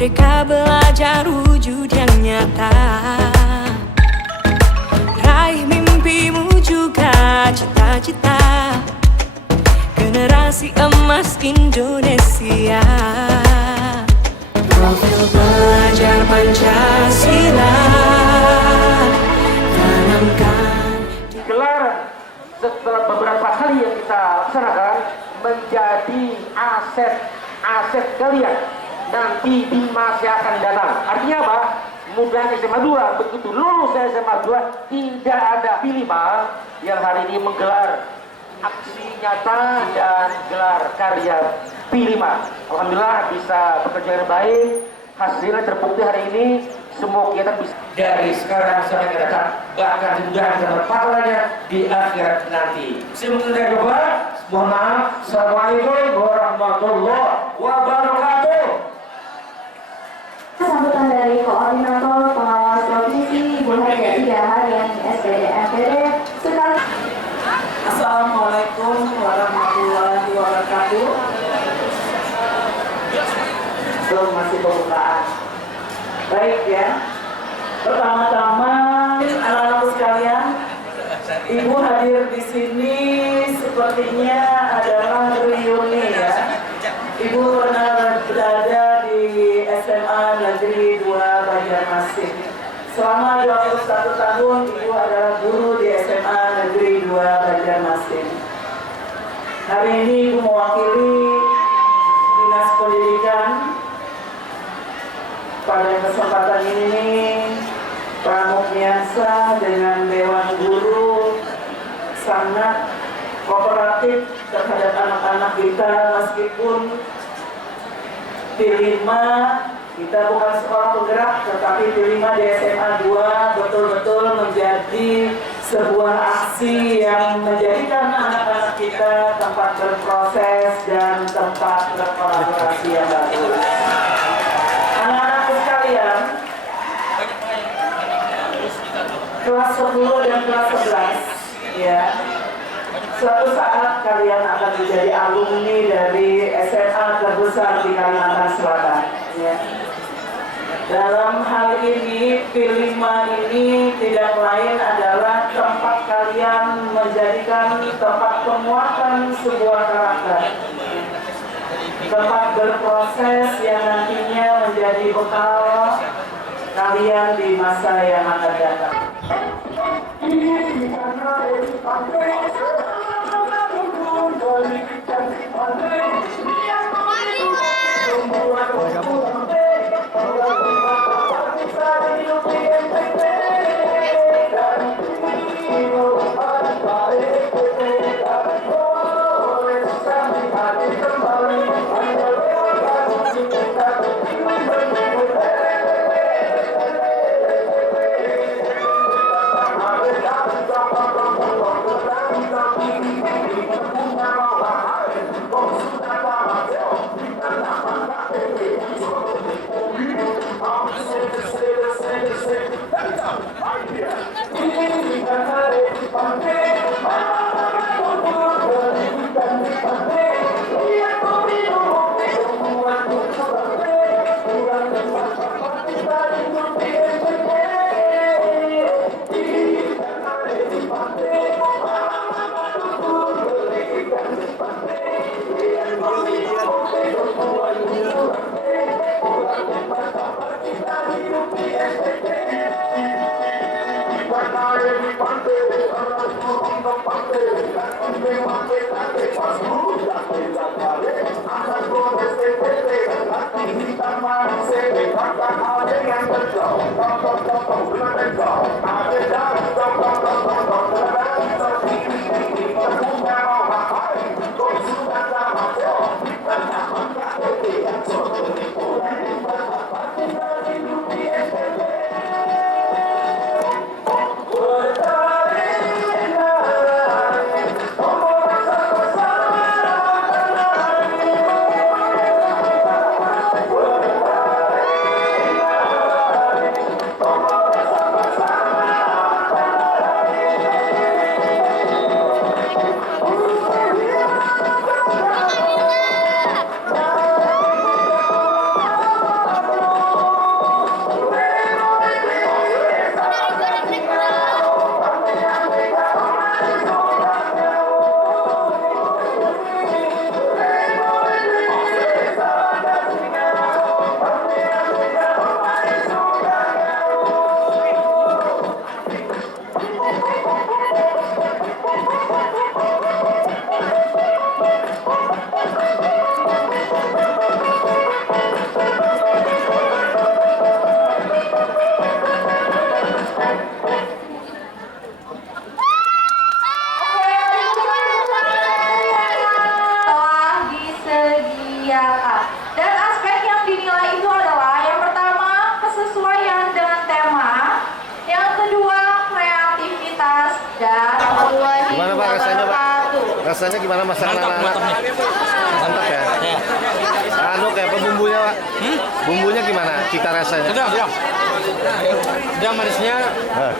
Merdeka belajar wujud yang nyata, raih mimpimu juga cita-cita, generasi emas Indonesia. Profil belajar Pancasila, tanamkan. Gelaran setelah beberapa kali yang kita laksanakan menjadi aset kalian nanti di masa yang akan datang. Artinya apa? Mudah SMA 2, begitu lulus SMA 2 tidak ada pilih yang hari ini menggelar aksi nyata dan gelar karya P5. Alhamdulillah bisa bekerja dengan baik, hasilnya terbukti hari ini. Semua kegiatan bisa dari sekarang sampai ke datang, bahkan juga dapat pahalanya di akhirat nanti. Semoga Bapak, mohon maaf. Assalamualaikum warahmatullahi wabarakatuh. Sambutan dari Koordinator Pengawas Provinsi Ibu Haja Ida Hariani SPD MPD sekali. Assalamualaikum warahmatullahi wabarakatuh. Belum masih pembukaan. Baik ya. Pertama-tama anak-anakku sekalian, Ibu hadir di sini sepertinya adalah reuni ya. Ibu pernah berada di SMA Negeri 2 Banjarmasin. Selama 21 tahun Ibu adalah guru di SMA Negeri 2 Banjarmasin. Hari ini Ibu mewakili Dinas Pendidikan. Pada kesempatan ini Pramuknyasa dengan Dewan Guru sangat kooperatif terhadap anak-anak kita, meskipun P5 kita bukan sekolah penggerak, tetapi P5 di SMA 2 betul-betul menjadi sebuah aksi yang menjadikan anak-anak kita tempat berproses dan tempat berkolaborasi yang bagus. Anak-anakku sekalian, kelas 10 dan kelas 11 ya, suatu saat kalian akan menjadi alumni dari SMA terbesar di Kalimantan Selatan ya. Dalam hal ini P5 ini tidak lain adalah tempat kalian menjadikan tempat penguatan sebuah karakter, tempat berproses yang nantinya menjadi bekal kalian di masa yang akan datang. rasanya gimana masakan anak-anak? Mantap ya? Ya. Anu kayak apa bumbunya, Pak? Bumbunya gimana? Cita rasanya? Sudah. Dia manisnya. Hah.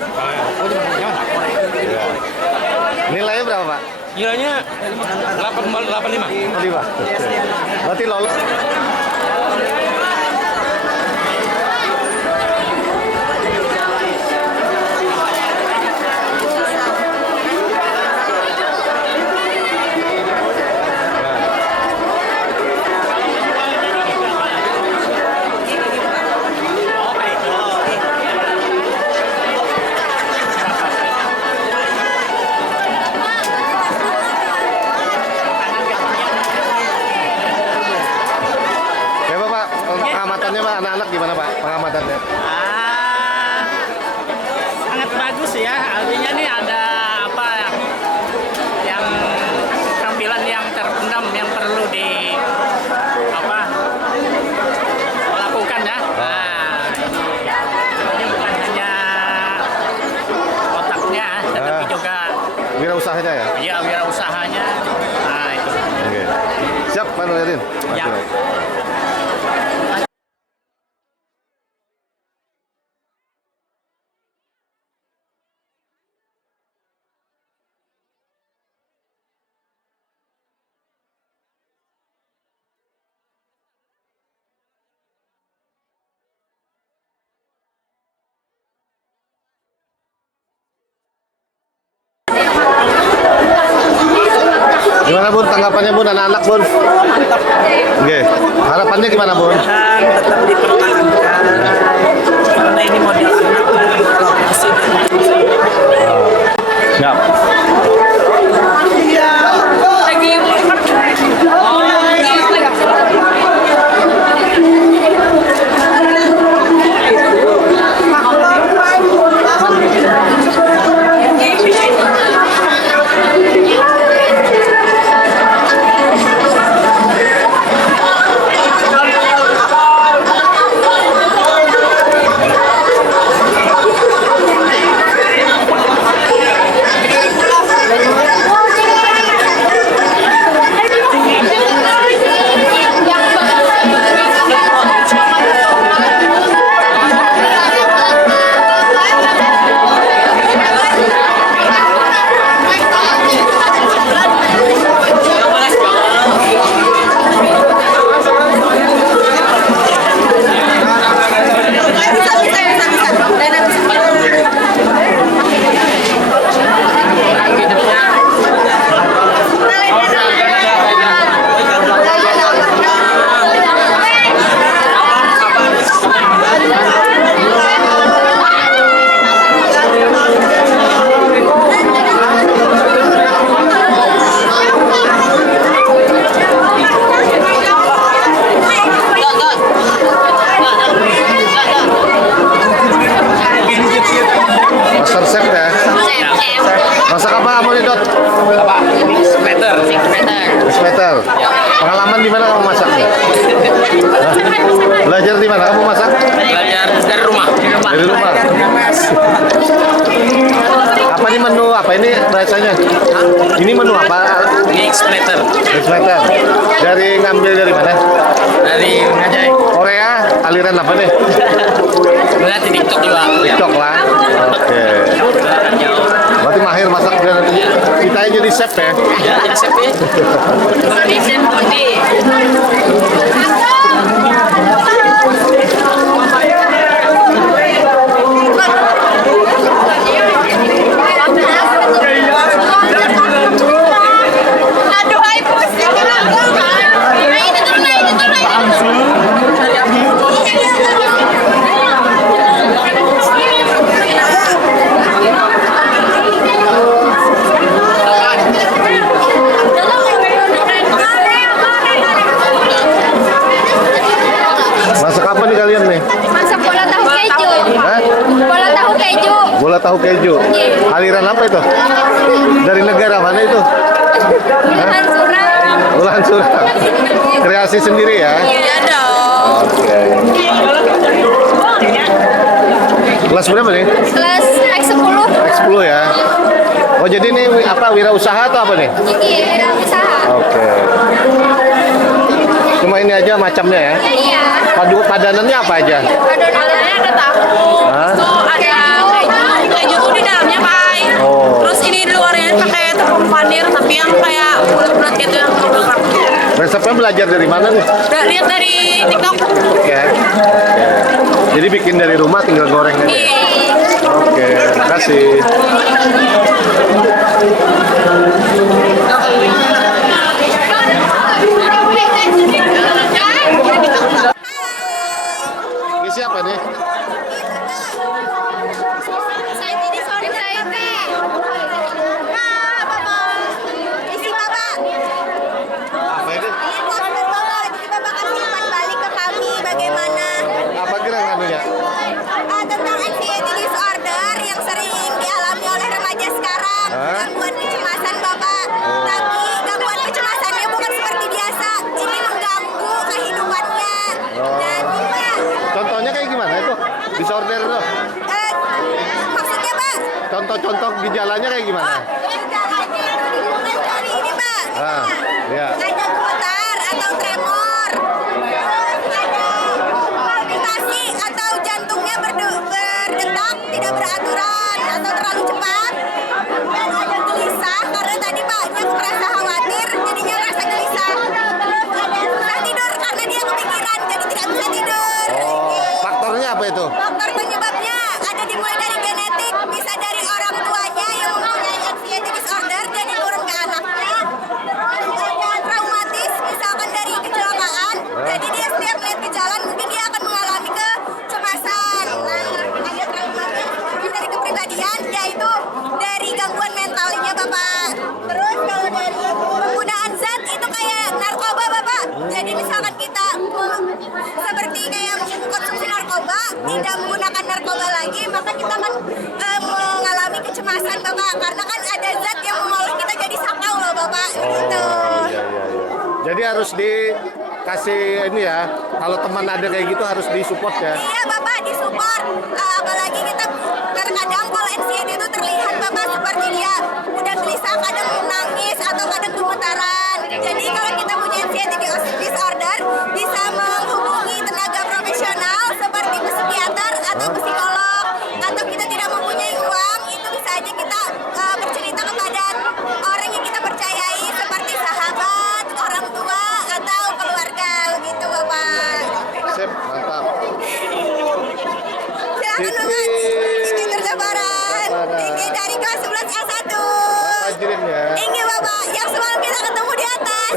Iya. Nilainya berapa, Pak? Nilainya 85. 5. Berarti lolos. Pengamatannya Pak, anak-anak gimana Pak? Pengamatannya? Sangat bagus ya. Artinya nih ada apa yang tampilan yang terpendam yang perlu di apa lakukan ya. Nah, ini bukan hanya otaknya, tetapi juga wirausahanya ya? ya wirausahanya. Nah itu. Oke. Siap Pak Nuryadin. Ya. Gimana Bun tanggapannya Bun anak-anak Bun? Oke. Harapannya gimana Bun? Tetap dipertahankan karena ini model anak Siap. Masak apa kamu nih Dot? Apa? Mix meter. Pengalaman di mana kamu masaknya? Hah? Belajar di mana kamu masak? Belajar dari rumah. Dari rumah. Apa nih menu? Apa ini bahasanya? Ini menu apa? Mix meter. Mix meter. Dari ngambil dari mana? Dari Ngajai. Korea. Aliran apa nih? Melihat di TikTok juga. TikTok lah. Oke. Berarti mahir masak dan nanti kita aja jadi chef ya? Ya, jadi chef ya. Chef Budi. Bola tahu keju. Aliran apa itu? Dari negara mana itu? Olahan Surang. Olahan Surang. Kreasi sendiri ya? Iya dong. Oke. Kelas berapa nih? Kelas X10. X10 ya. Oh, jadi ini apa, wirausaha atau apa nih? Iya, usaha. Oke. Cuma ini aja macamnya ya? Iya. Padanannya apa aja? Adonannya ada tahu, Hah? terus ada keju tuh di dalamnya Pai. Oh. Terus ini di luarnya pakai tepung panir tapi yang kayak bulat-bulat gitu yang keluar. Resepnya belajar dari mana nih? Udah lihat dari TikTok. Oke. Jadi bikin dari rumah tinggal goreng aja. Oke, terima kasih. Ini siapa nih? Apa ini? Bagaimana Apa gerak anunya? tentang anxiety disorder yang sering dialami oleh remaja sekarang, Hah? gangguan kecemasan Bapak. Tapi gangguan kecemasannya bukan seperti biasa, ini mengganggu kehidupannya. Dan Pak, Contohnya kayak gimana itu? Disorder tuh. maksudnya Pak, Contoh-contoh gejalanya kayak gimana? gejalanya dimulai dari ini Pak. Ah, iya. Ada gemetar atau tremor, terus ada palpitasi atau jantungnya berdetak tidak beraturan atau terlalu cepat, dan ada gelisah karena tadi banyak merasa khawatir jadinya merasa gelisah, terus ada susah tidur karena dia kepikiran jadi tidak bisa tidur. Faktornya apa itu? Faktor penyebabnya ada dimulai dari genetik, bisa dari orang tuanya yang mempunyai anxiety disorder dan diturun ke anaknya. Terus ada traumatis, misalkan dari kecelakaan, jadi dia setiap melihat ke jalan mungkin dia akan mengalami kecemasan. Nah, ada traumatis dari kepribadian, yaitu dari gangguan mentalnya Bapak. Terus kalau dari penggunaan zat itu kayak narkoba Bapak. Jadi misalkan kita seperti kayak mengkonsumsi narkoba, tidak menggunakan narkoba lagi, maka kita akan mengalami kecemasan Bapak. Karena kan ada zat yang membuat kita jadi sakau loh Bapak. Gitu. Jadi harus dikasih ini ya. Kalau teman ada kayak gitu harus disupport ya. Iya Bapak, disupport. Apalagi kita terkadang kalau anxiety itu terlihat Bapak seperti dia udah gelisah, kadang menangis atau kadang gemetaran. Jadi kalau kita punya anxiety disorder, bisa menghubungi tenaga profesional seperti psikiater atau psikolog. Atau kita tidak mempunyai uang, itu bisa aja kita bercerita kepada orang yang kita percayai seperti sahabat, orang tua, atau keluarga gitu Bapak. Sip, mantap. Silakan Bapak, Siti Tersabaran. Ini dari kelas 11 A1. Ajarin ya. Ini Bapak, yang semalam kita ketemu di atas.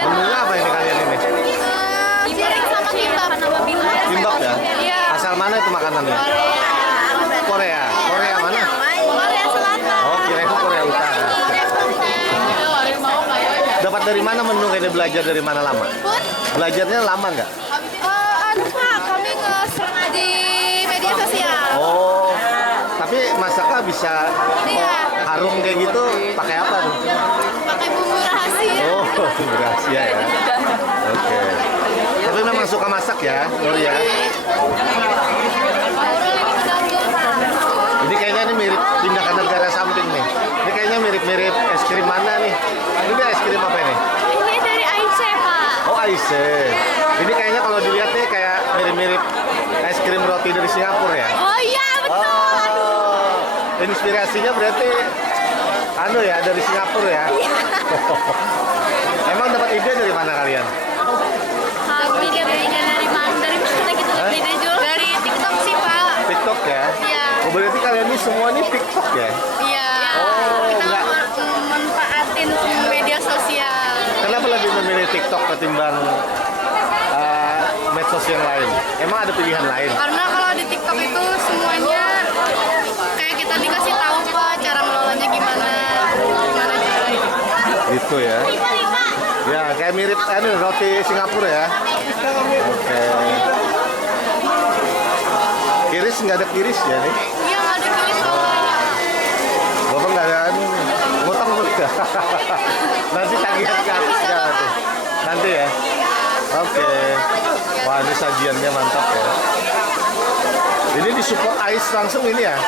Menunya apa ini kalian ini? Piring sama kimbap. Kimbap ya? Iya. Asal mana itu makanannya? Korea. Korea mana? Korea Selatan. Oh, kirain Korea Utara. Dapat dari mana menu ini, belajar dari mana lama? Belajarnya lama nggak? Pak, kami nge-search di media sosial. Oh, tapi masaknya bisa Iya. harum kayak gitu pakai apa tuh? Pakai bumbu rahasia. Oh, rahasia ya. Oke. Tapi memang suka masak ya, Nuri ya. Ini kayaknya ini mirip tindakan negara samping nih. Ini kayaknya mirip-mirip es krim mana nih? Ini es krim apa ini? Ini dari Aisyah, Pak. Oh, Aisyah. Ini kayaknya kalau dilihat nih kayak mirip-mirip es krim roti dari Singapura ya. Oh iya, betul. Oh, inspirasinya berarti anu ya dari Singapura ya. Emang dapat ide dari mana kalian? Kami idenya dari mana gitu. Hah? Ide Jul dari TikTok sih, Pak. TikTok ya? Iya. Oh, berarti kalian ini semua ini TikTok ya? Iya. Oh, Kita enggak. manfaatin media sosial. Kenapa lebih memilih TikTok ketimbang medsos yang lain? Emang ada pilihan lain? Karena kalau di TikTok itu semuanya kayak kita dikasih tahu Pak cara mengelolanya gimana caranya. Gitu. gitu ya. Ya, kayak mirip roti Singapura ya. Oke. Kiris nggak ada kiris ya nih? Iya, nggak ada kiris Bapak nggak ada ngutang nggak? Nanti tagihan ke atas nggak nanti? Nanti ya? Oke. Wah, ini sajiannya mantap ya. Ini disupport ais langsung ini ya?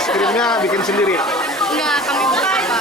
Es krimnya bikin sendiri? Enggak, kami bukan, Pak.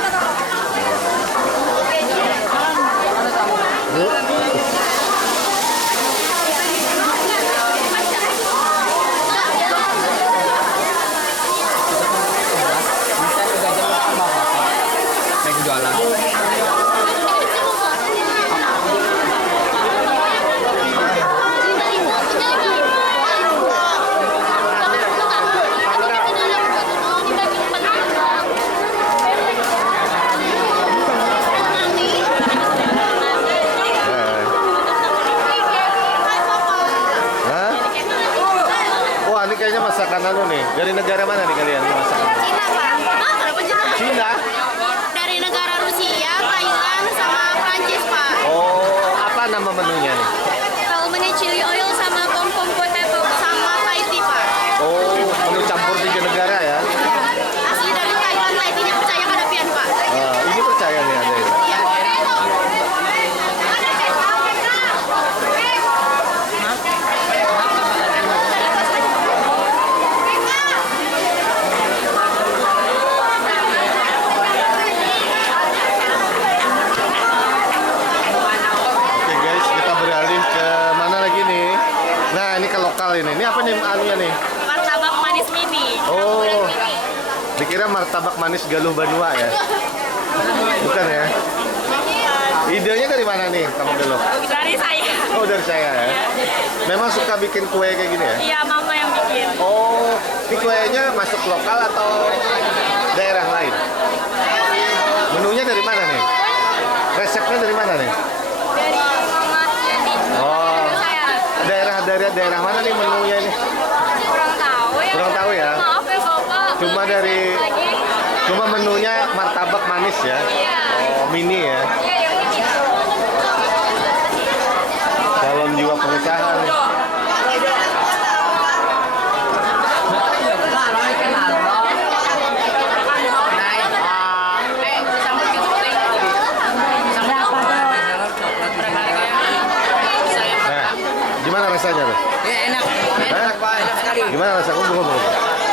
Hah? Wah, ini kayaknya masakan anu nih. Dari negara mana nih kalian masakan? Cina, Pak. Kenapa Cina? Cina? Dari negara Rusia, Thailand, sama Prancis, Pak. Oh, apa nama menunya nih? Pelmeni chili oil sama pom-pom potato sama Thai tea, Pak. Oh, menu campur 3 negara ya? Asli dari Thailand, Thai tea-nya percaya pada pian, Pak. Ini percaya nih ada ini. Iya. Oke guys, kita beralih ke mana lagi nih? Nah, ini ke lokal ini. Ini apa nih anunya nih? Martabak manis mini. Oh, dikira martabak manis Galuh Banua ya? Bukan ya? Idenya dari mana nih kamu Galuh? Dari saya. Oh, dari saya ya? Memang suka bikin kue kayak gini ya? Iya, mama yang bikin. Oh, ini kuenya masuk lokal atau daerah lain? Menunya dari mana nih? Resepnya dari mana nih? Dari mama Yadi. Oh, Saya daerah mana nih menunya ini? kurang tahu ya. Kurang tahu ya? Maaf ya, Bapak. Cuma menunya martabak manis ya? Iya. Oh, mini ya? Iya, yang bikin. Calon jiwa pengusaha nih. Nah, gimana rasanya tuh? Enak. Hah? Pak, enak sekali. Gimana rasanya?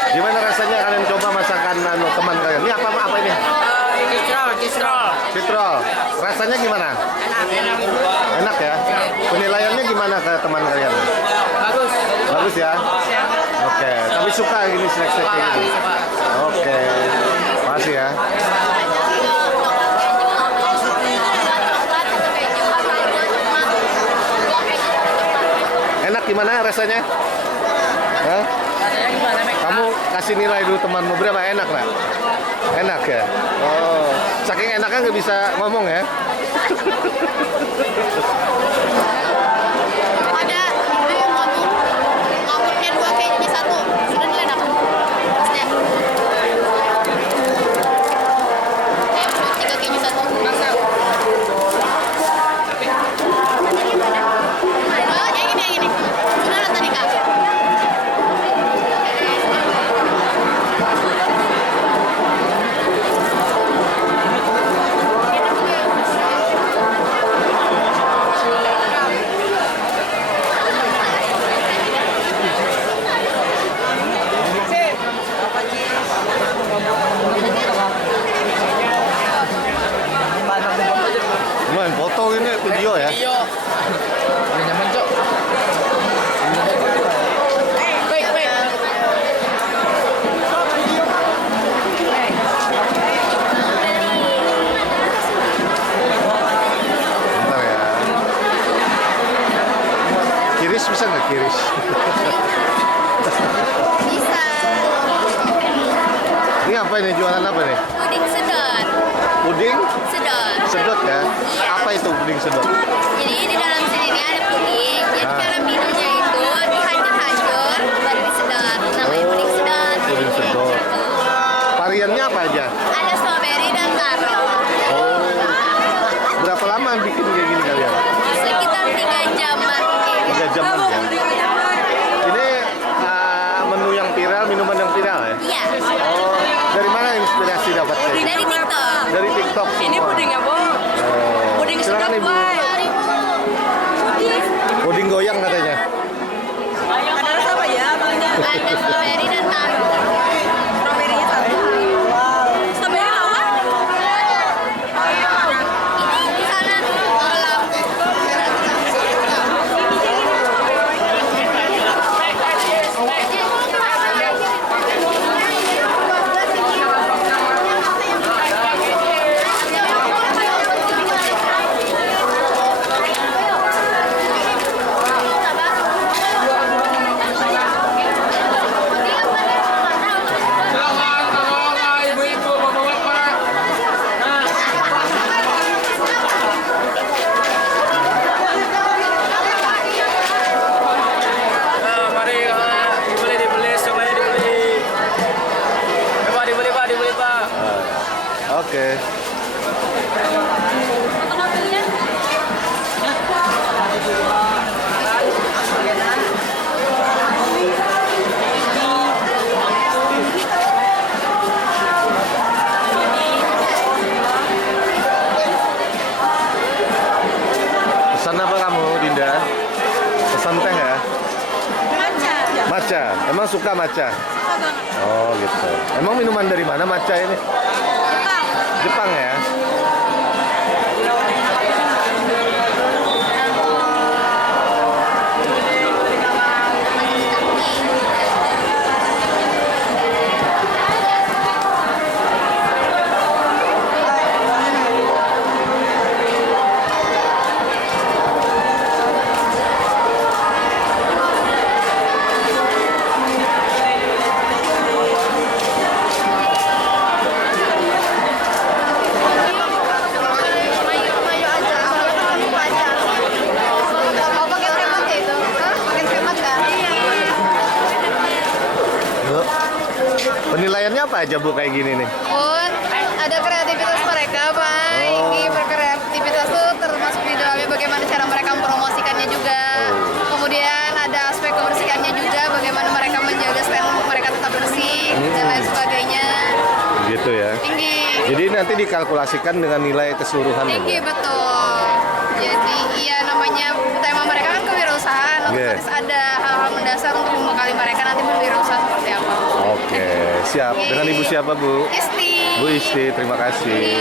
Gimana rasanya kalian coba masakan teman kalian? Ini apa ini? Cistrol. Citrol. Rasanya gimana? Enak. Enak ya? Penilaiannya gimana ke teman kalian? Bagus. Bagus ya? Oke, tapi suka gini snack-snack kayak gini? Oke, makasih ya. Enak gimana rasanya? Hah? Kamu kasih nilai dulu temanmu berapa? Enak lah? Enak ya? Oh, saking enaknya nggak bisa ngomong ya? Ada yang ngamuknya 2 kayaknya 1. Sudah nilai enak. Maksudnya. Kayak 3 kayaknya 1. Masa. Oh, yang ini. Sudah lah tadi, Kak. Main foto ini video ya? Iya. Udah nyaman, Cok. Baik. Bentar ya. Kiris bisa nggak kiris? Bisa. Ini apa ini? Jualan apa nih? Puding sedot. Puding? Sedot. Sedot ya? Apa itu puding sedot? Jadi di dalam sini ini ada puding. Jadi Ah. cara minumnya itu dihancur-hancur baru disedot. Namanya puding sedot. Puding sedot. Variannya apa aja? Ada strawberry dan karo. Oh, goyang katanya. Ada rasa apa ya? Ada strawberry dan taro. Strawberry-nya satu. Wow. Strawberry apa? Ini di sana. Ibu-ibu, bapak-bapak. Mari, dibeli, semuanya dibeli. Coba dibeli Pak. Oke. Pesan apa kamu, Dinda? Pesan teh ya? Matcha. Emang suka matcha? Oh gitu. Emang minuman dari mana matcha ini? Jepang ya? Yuk. Penilaiannya apa aja Bu kayak gini nih? Oh, ada kreativitas mereka, Pak. Ini berkreativitas tuh termasuk di dalamnya bagaimana cara mereka mempromosikannya juga. Kemudian ada aspek kebersihannya juga, bagaimana mereka menjaga stand mereka tetap bersih dan lain sebagainya. Gitu ya. Tinggi. Jadi nanti dikalkulasikan dengan nilai keseluruhan ya, Bu? Tinggi betul. Jadi iya namanya tema mereka kan kewirausahaan, otomatis ada hal-hal mendasar untuk membekali mereka nanti berwirausaha seperti apa. Oke, siap. Dengan Ibu siapa, Bu? Isti. Bu Isti, terima kasih.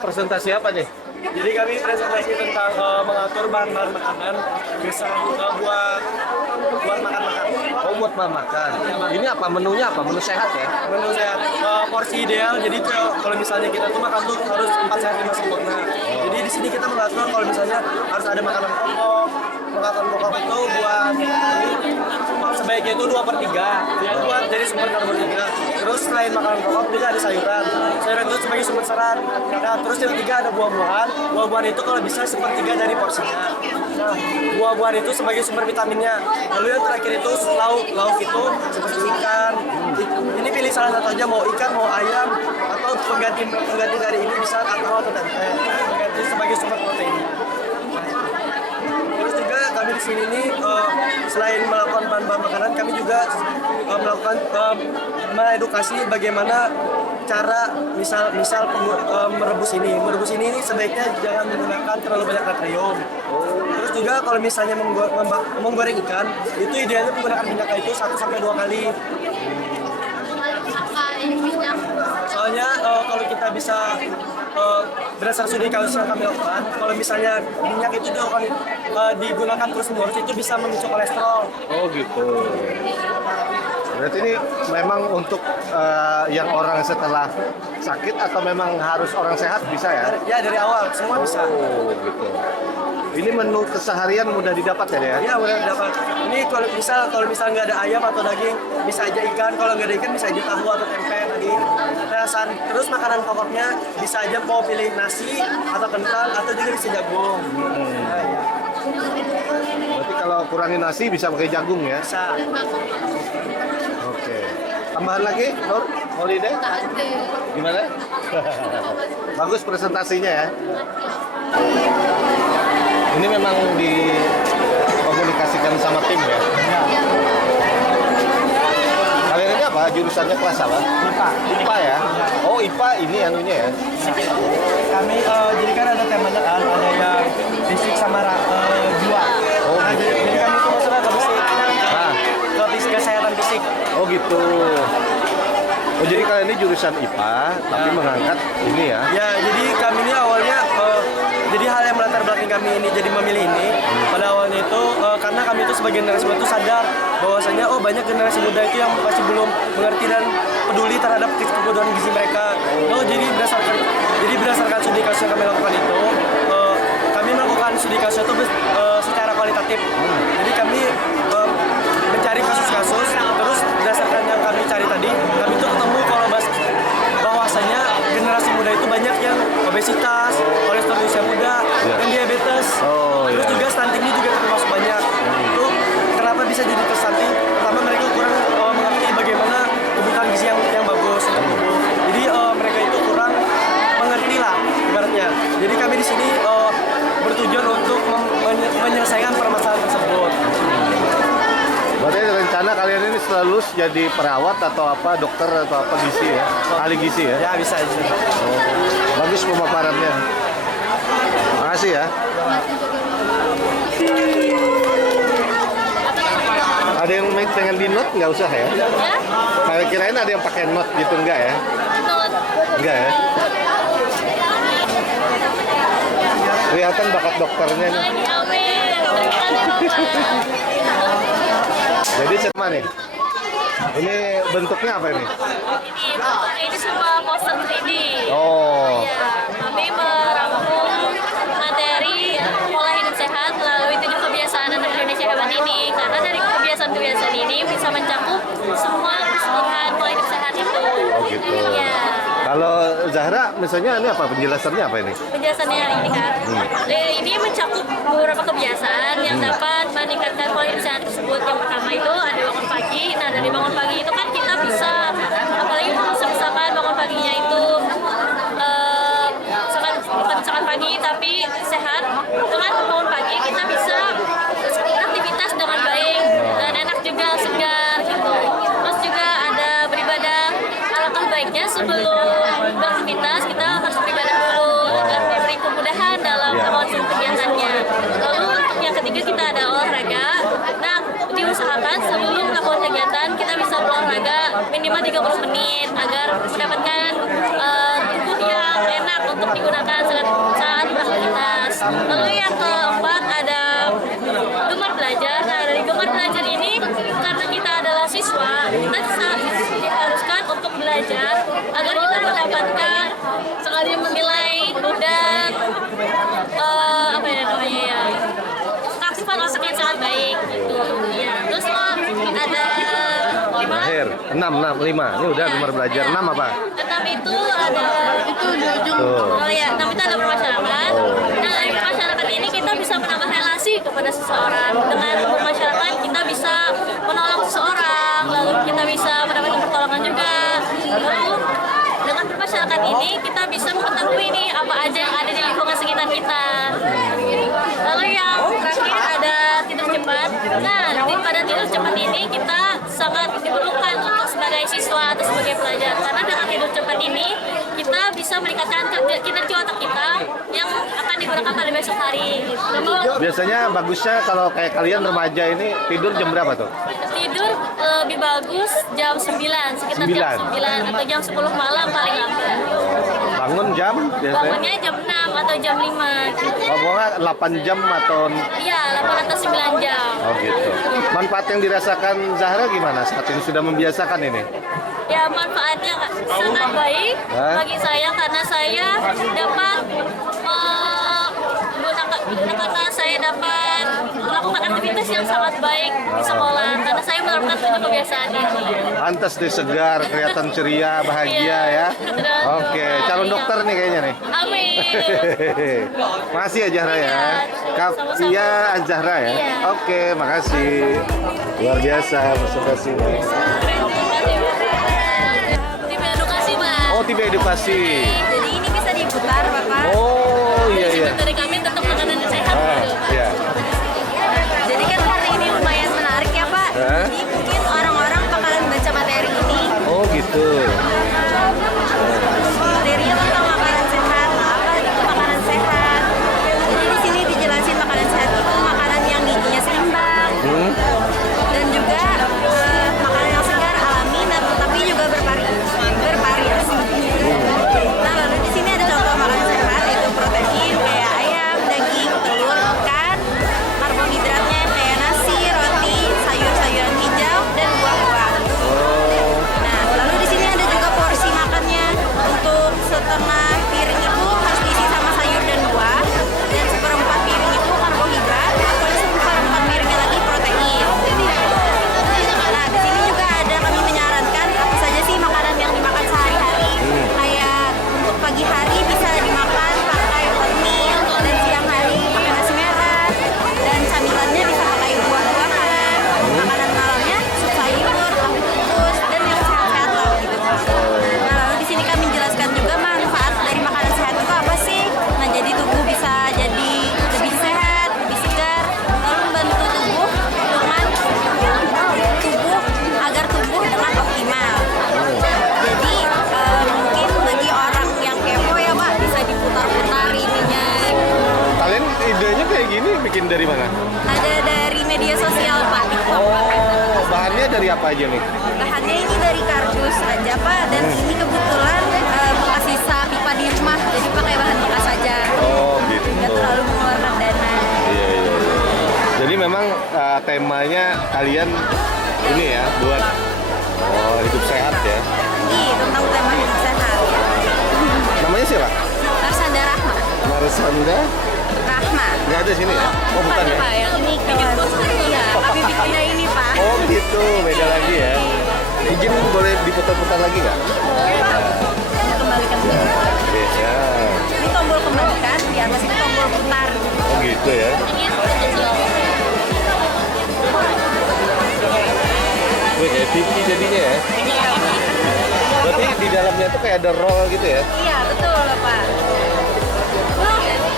presentasi apa nih? Jadi kami presentasi tentang mengatur bahan-bahan makanan bisa buat makan-makan. Oh, buat makan. Ini apa menunya apa? Menu sehat ya? Menu sehat, porsi ideal. Jadi kalau misalnya kita tuh makan tuh harus 4 sehat 5 sempurna. Jadi di sini kita mengatur kalau misalnya harus ada makanan pokok. Makanan pokok itu buat sebaiknya itu 2/3 ya, buat jadi sumber karbohidrat. Terus selain makanan pokok juga ada sayuran. Sayuran itu sebagai sumber serat. Nah, terus yang ketiga ada buah-buahan. Buah-buahan itu kalau bisa 1/3 dari porsinya. Nah, buah-buahan itu sebagai sumber vitaminnya. Lalu yang terakhir itu lauk itu seperti ikan. Ini pilih salah satu aja, mau ikan, mau ayam, atau pengganti dari ini bisa atau tempe. Pengganti sebagai sumber protein. Terus juga kami di sini nih selain melakukan bahan-bahan makanan, kami juga melakukan mengedukasi bagaimana cara merebus ini. Merebus ini sebaiknya jangan menggunakan terlalu banyak natrium. Terus juga kalau misalnya menggoreng ikan, itu idealnya menggunakan minyak itu 1-2 kali. Soalnya kalau kita bisa berdasarkan studi kasus yang kami lakukan, kalau misalnya minyak itu digunakan terus-menerus itu bisa memicu kolesterol. Oh gitu. Berarti ini memang untuk yang orang setelah sakit atau memang harus orang sehat bisa ya? Ya dari awal semua bisa. Oh gitu. Ini menu keseharian mudah didapat ya? Ya mudah didapat. Ini kalau misal nggak ada ayam atau daging, bisa aja ikan. Kalau nggak ada ikan bisa aja tahu atau tempe tadi. Nah, terus makanan pokoknya bisa aja mau pilih nasi atau kentang atau juga bisa jagung. Nah, ya. Berarti kalau kurangin nasi bisa pakai jagung ya? Bisa. Oke. Tambahan lagi, Nur? Holiday? Gimana? Bagus presentasinya ya. Ini memang dikomunikasikan sama tim ya? Kalian ini apa? Jurusannya kelas apa? IPA. IPA ya? Oh IPA ini anunya ya? Kami jadi kan ada temanya kan, ada yang fisik sama jiwa. Oh, nah, gitu. jadi kami itu masalah ke fisik. Nah. Ke kesehatan fisik. Oh gitu. Oh jadi kalian ini jurusan IPA, tapi mengangkat ini ya? Ya, jadi kami ini awalnya, jadi hal yang melatar belakang kami ini jadi memilih ini, pada awalnya itu karena kami itu sebagai generasi muda itu sadar bahwasanya banyak generasi muda itu yang masih belum mengerti dan peduli terhadap kebutuhan gizi mereka. Jadi berdasarkan studi kasus yang kami lakukan itu, kami melakukan studi kasus itu secara kualitatif. Jadi kami mencari kasus-kasus, terus berdasarkan yang kami cari tadi, kami itu ketemu kalau bahwasanya generasi muda itu banyak yang obesitas, kolesterol usia muda, dan diabetes. Terus juga stuntingnya juga termasuk banyak. Itu kenapa bisa jadi terstunting? Pertama mereka kurang mengerti bagaimana kebutuhan gizi yang bagus untuk tubuh. Jadi mereka itu kurang mengerti lah ibaratnya. Jadi kami di sini bertujuan untuk menyelesaikan permasalahan tersebut. Berarti rencana kalian ini setelah lulus jadi perawat atau apa, dokter atau apa gizi ya? Ahli gizi ya? Ya bisa aja. Oh, bagus pemaparannya. Makasih ya. Ada yang pengen di note nggak usah ya? Saya kirain ada yang pakai note gitu enggak ya? Enggak ya? Kelihatan bakat dokternya nih. Jadi sama nih. Ini bentuknya apa ini? Ini sebuah poster 3D. Oh. Ya, kami merangkum materi pola hidup sehat melalui 7 kebiasaan anak Indonesia hebat ini. Karena dari kebiasaan-kebiasaan ini bisa mencakup semua keseluruhan pola hidup sehat itu. Oh gitu. Ya. Kalau Zahra, misalnya ini apa penjelasannya apa ini? Penjelasannya ini kan, ini mencakup beberapa kebiasaan yang dapat meningkatkan pola hidup sehat tersebut. Yang pertama itu ada bangun pagi. Nah dari bangun pagi itu kan kita bisa, apalagi misalkan bangun paginya itu bukan misalkan pagi tapi sehat. Dengan bangun pagi kita bisa aktivitas dengan baik dan enak juga, segar gitu. Terus juga ada beribadah. Alangkah baiknya sebelum beraktivitas kita harus beribadah dulu agar diberi kemudahan dalam melakukan kegiatannya. Lalu untuk yang ketiga kita ada olahraga. Nah, diusahakan sebelum melakukan kegiatan kita bisa berolahraga minimal 30 menit agar mendapatkan tubuh yang enak untuk untuk digunakan saat beraktivitas. Lalu yang keempat ada gemar belajar. Nah, dari gemar belajar ini karena kita adalah siswa, kita diharuskan untuk belajar agar kita mendapatkan sekali nilai dan apa ya namanya ya, keaktifan otak yang sangat baik gitu. Ya, terus ada Akhir 6, 5. Ini udah gemar belajar. 6 apa? 6 itu ada itu di ujung. Tuh. Oh ya, 6 itu ada permasyarakatan. Nah, dari permasyarakatan ini kita bisa menambah relasi kepada seseorang. Dengan bermasyarakat kita bisa menolong seseorang, lalu kita bisa mendapatkan pertolongan juga. Lalu dengan bermasyarakat ini kita bisa mengetahui nih apa aja yang ada di lingkungan sekitar kita. Lalu yang terakhir ada tidur cepat. Nah, pada tidur cepat ini kita sangat diperlukan untuk sebagai siswa atau sebagai pelajar, karena dengan tidur cepat ini kita bisa meningkatkan kinerja otak kita yang akan digunakan pada besok hari. Biasanya bagusnya kalau kayak kalian remaja ini tidur jam berapa tuh? Tidur lebih bagus jam 9, sekitar jam 9 atau jam 10 malam paling lambat. Bangun jam biasanya? Bangunnya jam 6 atau jam 5. Oh, pokoknya 8 jam atau... Iya, 8 atau 9 jam. Oh gitu. Manfaat yang dirasakan Zahra gimana saat ini sudah membiasakan ini? Ya, manfaatnya sangat baik bagi saya karena saya dapat karena saya dapat melakukan aktivitas yang sangat baik di sekolah karena saya menerapkan 7 kebiasaan ini. Pantas deh, segar, kelihatan ceria, bahagia ya. Oke, calon dokter nih kayaknya nih. Amin. Makasih ya Zahra ya. Sama-sama. Iya, Zahra ya. Iya. Oke, makasih. Luar biasa presentasinya. Tim edukasi, Pak. Oh, tim edukasi. Jadi ini bisa diputar, Bapak. Oh, iya iya. Dari kami tetap makanan yang sehat Ah, gitu, Pak. iya. Jadi kan karena ini lumayan menarik ya, Pak. Hah? Jadi mungkin orang-orang bakalan baca materi ini. Oh, gitu. Materinya tentang makanan sehat. Nah, apa itu makanan sehat? Jadi di sini dijelasin makanan sehat itu makanan yang gizinya seimbang. Dan juga makanan yang segar, alami, tapi juga bervariasi. Nah, lalu di sini ada contoh makanan sehat yaitu protein kayak ayam, daging, telur, ikan, karbohidratnya kayak nasi, roti, sayur-sayuran hijau, dan buah-buah. Nah, lalu di sini ada juga porsi makannya. Untuk setengah piring itu harus diisi sama sayur dan buah, dan seperempat piring itu karbohidrat, atau seperempat piringnya lagi protein. Nah, di sini juga ada kami menyarankan apa saja sih makanan yang dimakan sehari-hari. Kayak untuk pagi hari bisa dimakan pakai oatmeal, dan siang hari pakai nasi merah, dan camilannya bisa pakai buah-buahan. Makanan malamnya sup sayur, tahu kukus, dan yang sehat-sehat lah gitu. Nah, lalu di sini kami jelaskan juga manfaat dari makanan sehat itu apa sih. Nah, jadi tubuh bisa jadi lebih sehat, lebih segar, lalu membantu tubuh agar tubuh dengan optimal. Jadi mungkin bagi orang yang kepo ya Pak bisa diputar-putar ininya. Kalian idenya kayak gini bikin dari mana? Ada dari media sosial Pak, TikTok. Oh, bahannya dari apa aja nih? Bahannya ini dari kardus aja Pak, dan ini kebetulan bekas sisa pipa di rumah, jadi pakai bahan bekas saja. Oh, gitu. Nggak terlalu mengeluarkan dana. Iya, iya, iya. Jadi memang temanya kalian ini ya buat hidup sehat ya. Iya, tentang tema hidup sehat. Namanya siapa? Marsanda Rahma. Marsanda? Rahma. Nggak ada sini ya? Oh, bukan ya? Pak, yang ini bikin poster. Iya, kami bikinnya ini Pak. Oh, gitu. Beda lagi ya. Izin boleh diputar-putar lagi nggak? Kembalikan dulu. Oke, ya. Ini tombol kembalikan, di atas ini tombol putar. Oh, gitu ya. Ini kecil. Wih, kayak TV jadinya ya. Berarti di dalamnya tuh kayak ada roll gitu ya? Iya, betul Pak.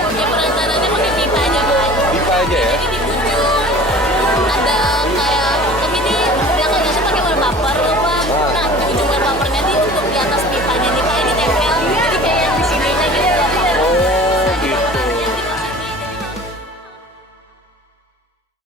Ya perancananya pakai pipa aja Pak. Pipa aja ya? Jadi di ujung ada kayak